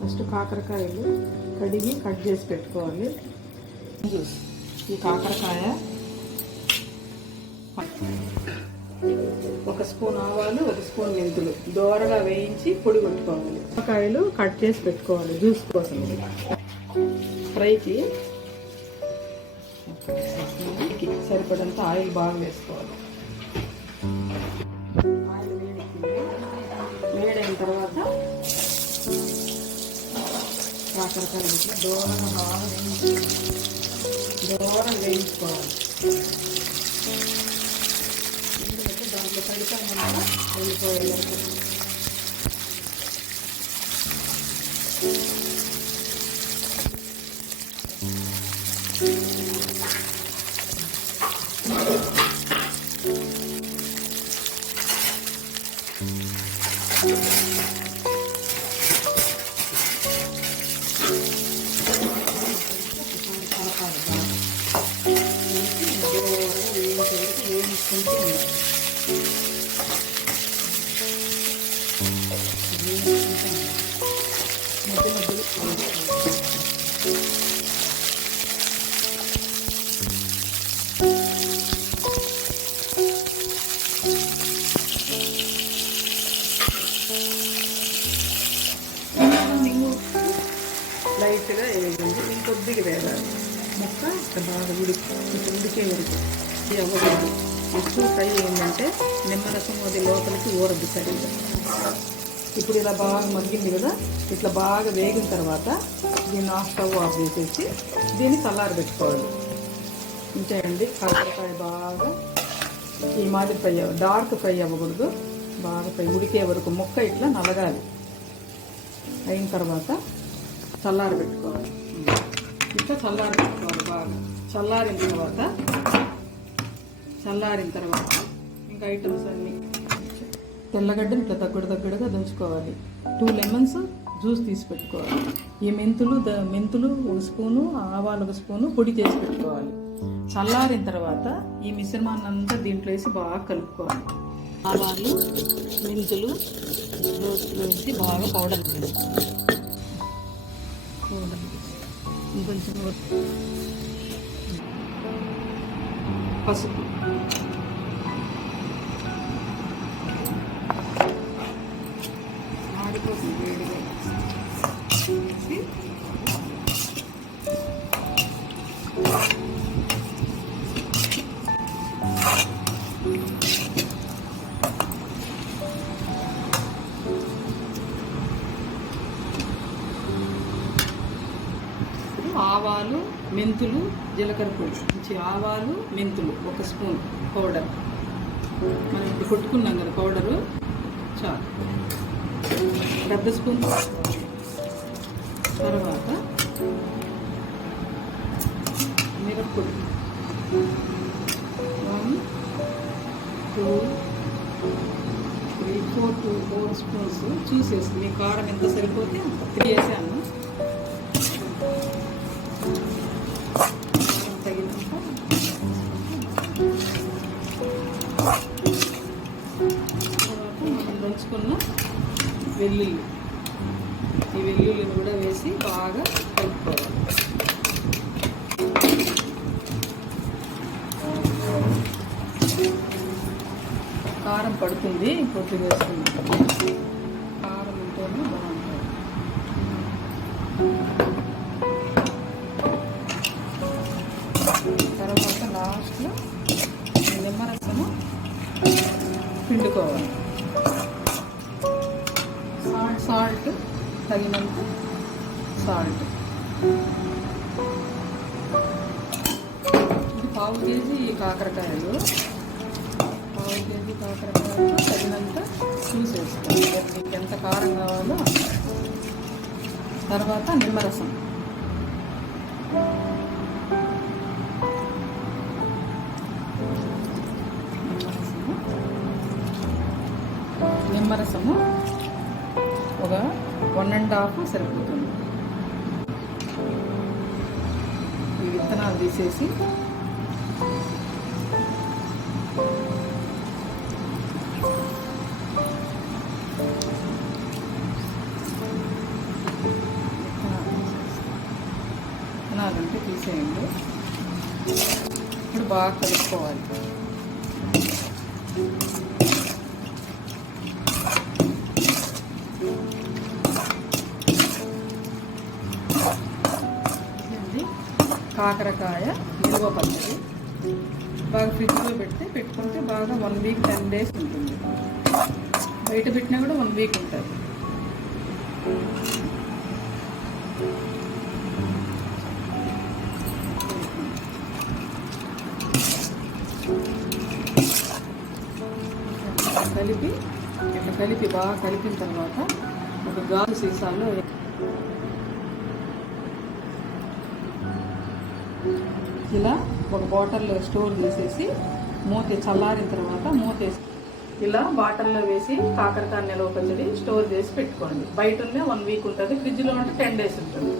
First కాకరకాయలు కడిగి cut చేసి పెట్టుకోవాలి. ఈ కాకరకాయ, 1 స్పూన్ ఆవాలు, 1 స్పూన్ మెంతులు దోరగా వేయించి పొడి కొట్టుకోవాలి. కాకరకాయలు కట్ చేసి పెట్టుకోవాలి జ్యూస్ కోసం. ఫ్రైకి సరిపడంత ఆయిల్ బాగా వేసుకోవాలి. ఆయిల్ వేడైన తర్వాత కాకరకాయలు దూరంగా బాగా వేయించుకోవాలి. ఎందుకంటే దాంట్లో కలిపాం వల్ల వెళ్ళిపోయాలి. లైట్గా వేయండి, ఇంకొద్దిగా వేయాలి. ముక్క బాగా ఉడికే వరకు అవ్వకూడదు. ఎక్కువ ఫ్రై ఏంటంటే నిమ్మరసం అది లోపలికి ఊరద్దు సరిగ్గా. ఇప్పుడు ఇలా బాగా మగ్గింది కదా, ఇట్లా బాగా వేగిన తర్వాత దీన్ని స్టవ్ ఆఫ్ చేసేసి దీన్ని చల్లారి పెట్టుకోవాలి. ఇంకేండి కాకరకాయ బాగా ఈ మాదిరి ఫ్రై డార్క్ ఫ్రై అవ్వకూడదు, బాగా ఫ్రై ఉడికే వరకు ముక్క ఇట్లా నలగాలి. అయిన తర్వాత చల్లారి పెట్టుకోవాలి. ఇట్లా చల్లారి పెట్టుకోవాలి. బాగా చల్లారిన తర్వాత ఇంకా ఐటమ్స్ అన్నీ తెల్లగడ్డలు ఇట్లా తగ్గుడుగా దంచుకోవాలి. 2 లెమన్స్ జ్యూస్ తీసి పెట్టుకోవాలి. ఈ మెంతులు 1 స్పూను, ఆవాలు 1 స్పూను పొడి చేసి పెట్టుకోవాలి. చల్లారిన తర్వాత ఈ మిశ్రమాన్ని అంతా దీంట్లో వేసి బాగా కలుపుకోవాలి. ఆవాలు, మెంతులు వేసి బాగా పౌడర్ ఇంకొంచెం పసుపు, ఆడిపోతుంది వేడిగా వేసి ఆవాలు, మెంతులు, జీలకర్ర పొడి, ఆవాలు, మెంతులు 1 స్పూన్ పౌడర్, మనం ఇప్పుడు కొట్టుకున్నాం కదా పౌడరు, చాలు. 1 స్పూన్. తర్వాత మిరప్పొడి 1, 2, 3, 4 స్పూన్స్ చూసేసి మీ కారం ఎంత సరిపోతే అంత 3 వేసాను. మనం దంచుకున్న వెల్లుల్లి, ఈ వెల్లుల్లిని కూడా వేసి బాగా కలుపుకోవాలి. కారం పడుతుంది, కొద్దిగా వేసుకుంటాం. కారం ఉంటేనే బాగుంటుంది. తర్వాత లాస్ట్లో నిమ్మరసము పిండుకోవాలి. సాల్ట్ తగినంత సాల్ట్. ఇది 1/2 కేజీ కాకరకాయలు, 1/2 కేజీ కాకరకాయలు తగినంత చూసేసుకోవాలి మీకు ఎంత కారం కావాలో. తర్వాత నిమ్మరసం, నిమ్మరసము ఒక 1.5 సరిపోతుంది. ఈ విత్తనాలు తీసేసి విత్తనాలు ఉంటే తీసేయండి. ఇప్పుడు బాగా కలుపుకోవాలి. ఇది కాకరకాయ నిల్వ పచ్చడి. బాగా ఫ్రిడ్జ్లో పెట్టుకుంటే బాగా 1 వీక్ 10 days ఉంటుంది. బయట పెట్టినా కూడా 1 వీక్ ఉంటుంది. కలిపి బాగా కలిపిన తర్వాత ఒక గాజు సీసాలో ఇలా ఒక బాటిల్లో స్టోర్ చేసేసి చల్లారిన తర్వాత మూతేసి ఇలా బాటిల్లో వేసి కాకరకాయ నిల్వ పచ్చడి స్టోర్ చేసి పెట్టుకోండి. బయట 1 వీక్ ఉంటుంది, ఫ్రిడ్జ్లో ఉంటే 10 days ఉంటుంది.